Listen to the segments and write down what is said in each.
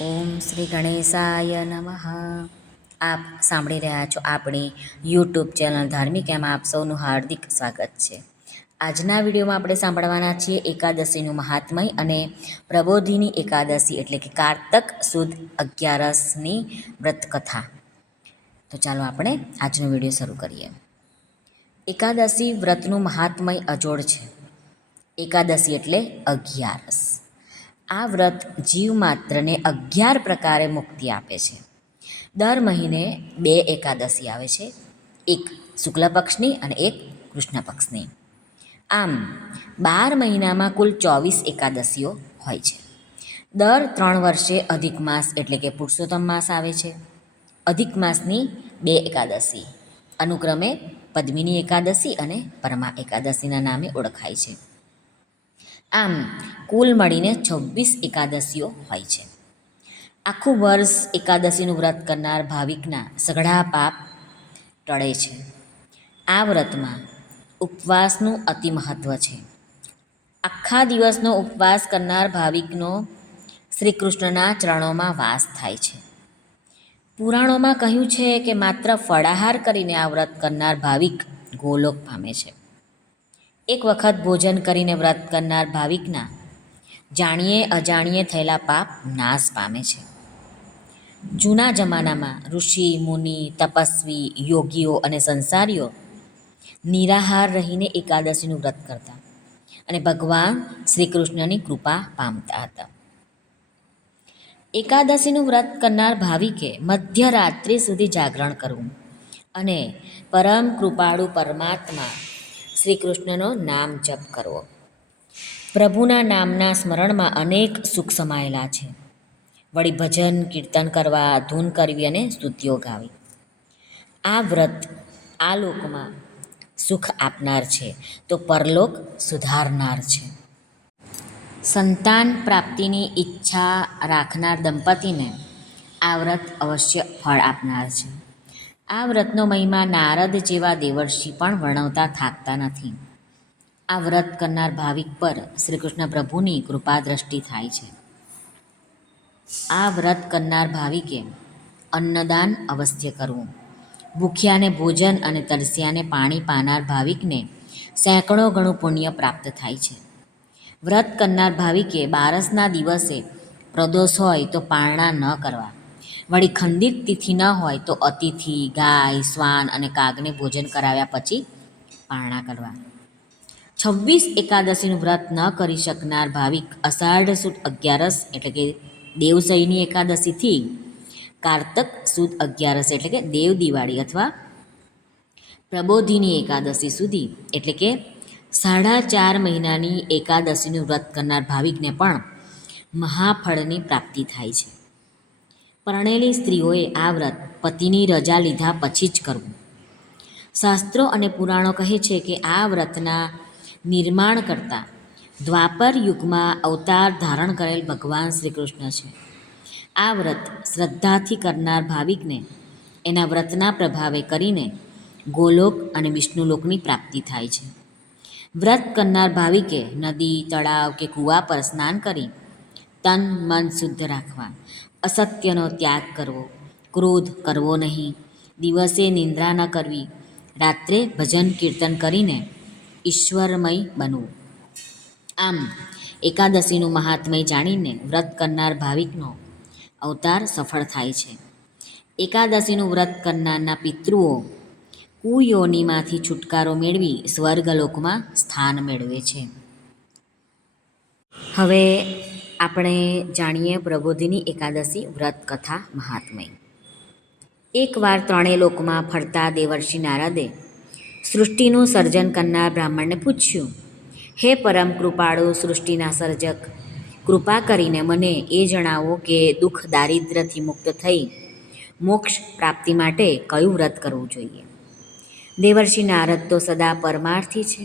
ઓમ શ્રી ગણેશાય નમઃ. આપ સાંભળી રહ્યા છો આપણી યુટ્યુબ ચેનલ ધાર્મિક, એમાં આપ સૌનું હાર્દિક સ્વાગત છે. આજના વિડીયોમાં આપણે સાંભળવાના છીએ એકાદશીનું મહાત્મય અને પ્રબોધિની એકાદશી એટલે કે કારતક સુદ અગિયારસની વ્રતકથા. તો ચાલો આપણે આજનો વીડિયો શરૂ કરીએ. એકાદશી વ્રતનું મહાત્મય અજોડ છે. એકાદશી એટલે અગિયારસ. આ વ્રત જીવ માત્રને અગિયાર પ્રકારે મુક્તિ આપે છે. દર મહિને બે એકાદશી આવે છે. એક શુક્લ પક્ષની અને એક કૃષ્ણ પક્ષની. આમ, બાર મહિનામાં કુલ ચોવીસ એકાદશીઓ હોય છે. દર ત્રણ વર્ષે અધિક માસ એટલે કે પુરુષોત્તમ માસ આવે છે. અધિક માસની બે એકાદશી. અનુક્રમે પદ્મિની એકાદશી અને પરમા એકાદશીના નામે ઓળખાય છે. આમ, કુલ મળીને છવ્વીસ એકાદશીઓ હોય છે. આખું વર્ષ એકાદશીનું વ્રત કરનાર ભાવિકના સઘળા પાપ ટળે છે. આ વ્રતમાં ઉપવાસનું અતિ મહત્ત્વ છે. આખા દિવસનો ઉપવાસ કરનાર ભાવિકનો શ્રી કૃષ્ણના ચરણોમાં વાસ થાય છે. પુરાણોમાં કહ્યું છે કે માત્ર ફળાહાર કરીને આ વ્રત કરનાર ભાવિક ગોલોક પામે છે. એક વખત ભોજન કરીને વ્રત કરનાર ભાવિકના જાણીએ અજાણીએ થયેલા પાપ નાશ પામે છે. જૂના જમાનામાં ઋષિ, મુનિ, તપસ્વી, યોગીઓ અને સંસારીઓ નિરાહાર રહીને એકાદશીનું વ્રત કરતા અને ભગવાન શ્રી કૃષ્ણની કૃપા પામતા હતા. એકાદશીનું વ્રત કરનાર ભાવિકે મધ્યરાત્રિ સુધી જાગરણ કરવું અને પરમ કૃપાળુ પરમાત્મા શ્રી કૃષ્ણનો નામ જપ કરવો. પ્રભુના નામના સ્મરણમાં અનેક સુખ સમાયેલા છે. વળી ભજન, કીર્તન કરવા, ધૂન કરવી અને સ્તુતિઓ ગાવી. આ વ્રત આ લોકમાં સુખ આપનાર છે, તો પરલોક સુધારનાર છે. સંતાન પ્રાપ્તિની ઈચ્છા રાખનાર દંપતીને આ વ્રત અવશ્ય ફળ આપનાર છે. આ વ્રતનો મહિમા નારદ જેવા દેવર્ષિ પણ વર્ણવતા થાકતા નથી. આ વ્રત કરનાર ભાવિક પર શ્રી કૃષ્ણ પ્રભુની કૃપા દ્રષ્ટિ થાય છે. આ વ્રત કરનાર ભાવિકે અન્નદાન અવશ્ય કરવું. ભૂખ્યાને ભોજન અને તરસ્યાને પાણી પાનાર ભાવિકને સેંકડો ગણું પુણ્ય પ્રાપ્ત થાય છે. વ્રત કરનાર ભાવિકે બારસના દિવસે પ્રદોષ હોય તો પારણા ન કરવા. વળી ખંડિત તિથિ ન હોય તો અતિથિ, ગાય, શ્વાન અને કાગને ભોજન કરાવ્યા પછી પારણા કરવા. છવ્વીસ એકાદશીનું વ્રત ન કરી શકનાર ભાવિક અષાઢ સુદ અગિયારસ એટલે કે દેવસઈની એકાદશીથી કારતક સુદ અગિયારસ એટલે કે દેવ દિવાળી અથવા પ્રબોધિની એકાદશી સુધી એટલે કે સાડા ચાર મહિનાની એકાદશીનું વ્રત કરનાર ભાવિકને પણ મહાફળની પ્રાપ્તિ થાય છે. પરણેલી સ્ત્રીઓએ આ વ્રત પતિની રજા લીધા પછી જ કરવું. શાસ્ત્રો અને પુરાણો કહે છે કે આ વ્રતના નિર્માણ કરતા દ્વાપર યુગમાં અવતાર ધારણ કરેલ ભગવાન શ્રી કૃષ્ણ છે. આ વ્રત શ્રદ્ધાથી કરનાર ભાવિકને એના વ્રતના પ્રભાવે કરીને ગોલોક અને વિષ્ણુલોકની પ્રાપ્તિ થાય છે. વ્રત કરનાર ભાવિકે નદી, તળાવ કે કૂવા પર સ્નાન કરી તન મન શુદ્ધ રાખવા. અસત્યનો ત્યાગ કરવો. ક્રોધ કરવો નહીં. દિવસે નિંદ્રા ન કરવી. રાત્રે ભજન કીર્તન કરીને ઈશ્વરમય બનવું. આમ, એકાદશીનું મહાત્મય જાણીને વ્રત કરનાર ભાવિકનો અવતાર સફળ થાય છે. એકાદશીનું વ્રત કરનારના પિતૃઓ કુયોનીમાંથી છુટકારો મેળવી સ્વર્ગલોકમાં સ્થાન મેળવે છે. હવે આપણે જાણીએ પ્રબોધિની એકાદશી વ્રત કથા મહાત્મય એકવાર ત્રણેય લોકમાં ફરતા દેવર્ષિ નારદે સૃષ્ટિનું સર્જન કરનાર બ્રાહ્મણને પૂછ્યું, હે પરમ કૃપાળુ સૃષ્ટિના સર્જક, કૃપા કરીને મને એ જણાવો કે દુઃખ દારિદ્ર્યથી મુક્ત થઈ મોક્ષ પ્રાપ્તિ માટે કયું વ્રત કરવું જોઈએ દેવર્ષિ નારદ તો સદા પરમાર્થી છે.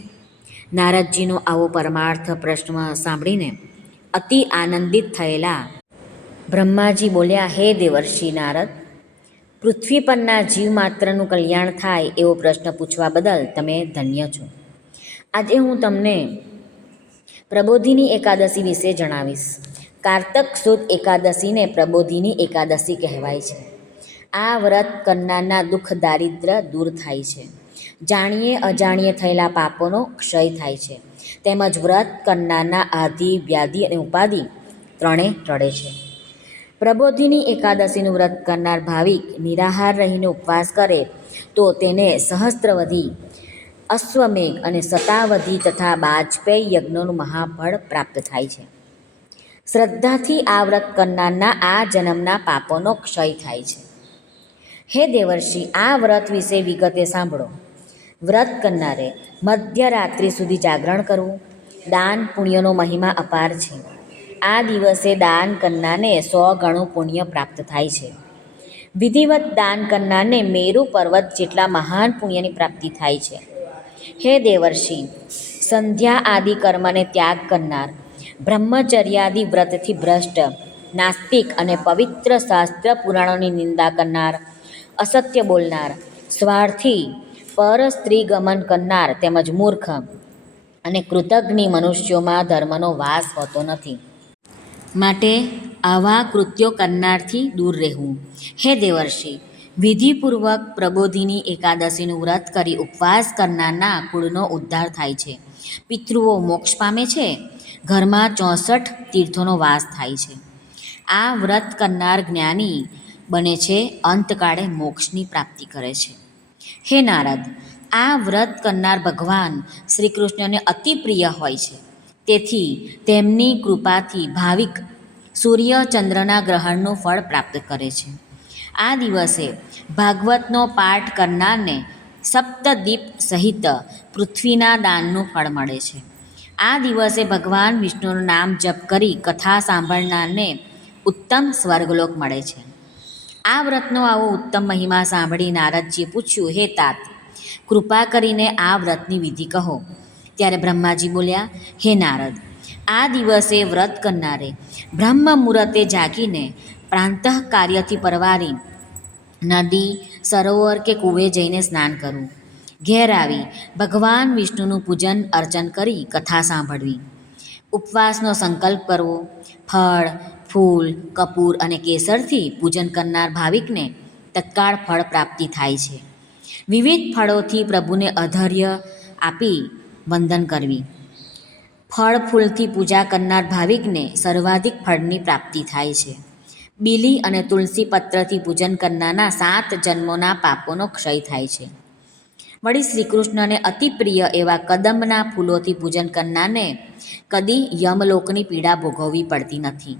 નારદજીનો આવો પરમાર્થ પ્રશ્ન સાંભળીને અતિ આનંદિત થયેલા. બ્રહ્માજી બોલ્યા, હે દેવર્ષિ નારદ, પૃથ્વી પરના જીવ માત્રનું કલ્યાણ થાય એવો પ્રશ્ન પૂછવા બદલ તમે ધન્ય છો. આજે હું તમને પ્રબોધિની એકાદશી વિશે જણાવીશ. કારતક સુદ એકાદશીને પ્રબોધિની એકાદશી કહેવાય છે. આ વ્રત કરનારના દુઃખ દારિદ્ર દૂર થાય છે. જાણીએ અજાણીએ થયેલા પાપોનો ક્ષય થાય છે. તેમજ વ્રત કરનારના આધિ વ્યાધિ અને ઉપાધિ ત્રણે ટળે છે. પ્રબોધિની એકાદશીનું વ્રત કરનાર ભાવિક નિરાહાર રહીને ઉપવાસ કરે તો તેને સહસ્ત્રવધી, અશ્વમેઘ અને શતાવધી તથા બાજપેયી યજ્ઞોનું મહાફળ પ્રાપ્ત થાય છે. શ્રદ્ધાથી આ વ્રત કરનારના આ જન્મના પાપોનો ક્ષય થાય છે. હે દેવર્ષિ, આ વ્રત વિશે વિગતે સાંભળો. વ્રત કરનારે મધ્યરાત્રિ સુધી જાગરણ કરવું દાન પુણ્યનો મહિમા અપાર છે. આ દિવસે દાન કરનારને સો ગણું પુણ્ય પ્રાપ્ત થાય છે. વિધિવત દાન કરનારને મેરુ પર્વત જેટલા મહાન પુણ્યની પ્રાપ્તિ થાય છે. હે દેવર્ષિ, સંધ્યા આદિ કર્મને ત્યાગ કરનાર બ્રહ્મચર્યાદિ વ્રતથી ભ્રષ્ટ, નાસ્તિક અને પવિત્ર શાસ્ત્ર પુરાણોની નિંદા કરનાર, અસત્ય બોલનાર, સ્વાર્થી પર સ્ત્રી ગમન કરનાર તેમજ મૂર્ખ અને કૃતજ્ઞ મનુષ્યોમાં ધર્મનો વાસ હોતો નથી. માટે આવા કૃત્યો કરનારથી દૂર રહેવું. હે દેવર્ષિ, વિધિપૂર્વક પ્રબોધિની એકાદશીનું વ્રત કરી ઉપવાસ કરનારના કુળનો ઉદ્ધાર થાય છે. પિતૃઓ મોક્ષ પામે છે. ઘરમાં ચોસઠ તીર્થોનો વાસ થાય છે. આ વ્રત કરનાર જ્ઞાની બને છે, અંતકાળે મોક્ષની પ્રાપ્તિ કરે છે. હે નારદ, આ વ્રત કરનાર ભગવાન શ્રી કૃષ્ણને અતિ પ્રિય હોય છે. તેથી તેમની કૃપાથી ભાવિક સૂર્ય ચંદ્રના ગ્રહણનું ફળ પ્રાપ્ત કરે છે. આ દિવસે ભાગવતનો પાઠ કરનારને સપ્તદીપ સહિત પૃથ્વીના દાનનું ફળ મળે છે. આ દિવસે ભગવાન વિષ્ણુનું નામ જપ કરી કથા સાંભળનારને ઉત્તમ સ્વર્ગલોક મળે છે. આ વ્રતનો આવો ઉત્તમ મહિમા સાંભળી નારદજીએ પૂછ્યું, હે તાત, કૃપા કરીને આ વ્રતની વિધિ કહો. ત્યારે બ્રહ્માજી બોલ્યા, હે નારદ, આ દિવસે વ્રત કરનારે બ્રહ્મ મુહૂર્તે જાગીને પ્રાંતઃ કાર્યથી પરવારી નદી, સરોવર કે કૂવે જઈને સ્નાન કરવું ઘેર આવી ભગવાન વિષ્ણુનું પૂજન અર્ચન કરી કથા સાંભળવી. ઉપવાસનો સંકલ્પ કરવો, ફળ ફૂલ, કપૂર અને કેસરથી પૂજન કરનાર ભાવિકને તત્કાળ ફળ પ્રાપ્તિ થાય છે. વિવિધ ફળોથી પ્રભુને અધર્ય આપી વંદન કરવી. ફળ ફૂલથી પૂજા કરનાર ભાવિકને સર્વાધિક ફળની પ્રાપ્તિ થાય છે. બીલી અને તુલસી પત્રથી પૂજન કરનારના સાત જન્મોના પાપોનો ક્ષય થાય છે. વળી શ્રીકૃષ્ણને અતિ પ્રિય એવા કદંબના ફૂલોથી પૂજન કરનારને કદી યમલોકની પીડા ભોગવવી પડતી નથી.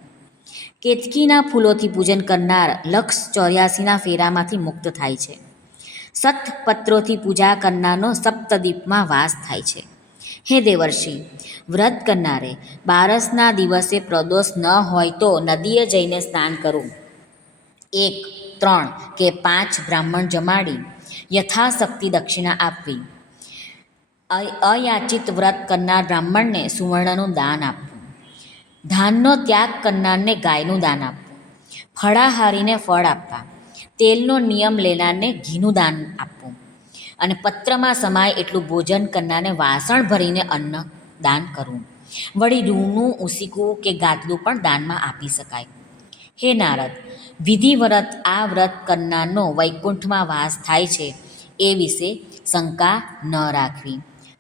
કેતકીના ફૂલોથી પૂજન કરનાર લક્ષ ચોર્યાસીના ફેરામાંથી મુક્ત થાય છે. સત્પત્રોથી પૂજા કરનારનો સપ્તદીપમાં વાસ થાય છે. હે દેવર્ષિ, વ્રત કરનારે, બારસના દિવસે પ્રદોષ ન હોય તો નદીએ જઈને સ્નાન કરવું એક, ત્રણ કે પાંચ બ્રાહ્મણ જમાડી, યથાશક્તિ દક્ષિણા આપવી. અયાચિત વ્રત કરનાર બ્રાહ્મણને સુવર્ણનું દાન આપવું. ધાનનો ત્યાગ કરનારને ગાયનું દાન આપવું. ફળાહારીને ફળ આપવા. તેલનો નિયમ લેનારને ઘીનું દાન આપવું. અને પત્રમાં સમાય એટલું ભોજન કરનારને વાસણ ભરીને અન્ન દાન કરવું. વળી રૂનું, ઉસીકું કે ગાદલું પણ દાનમાં આપી શકાય. હે નારદ, વિધિવ્રત આ વ્રત કરનારનો વૈકુંઠમાં વાસ થાય છે. એ વિશે શંકા ન રાખવી.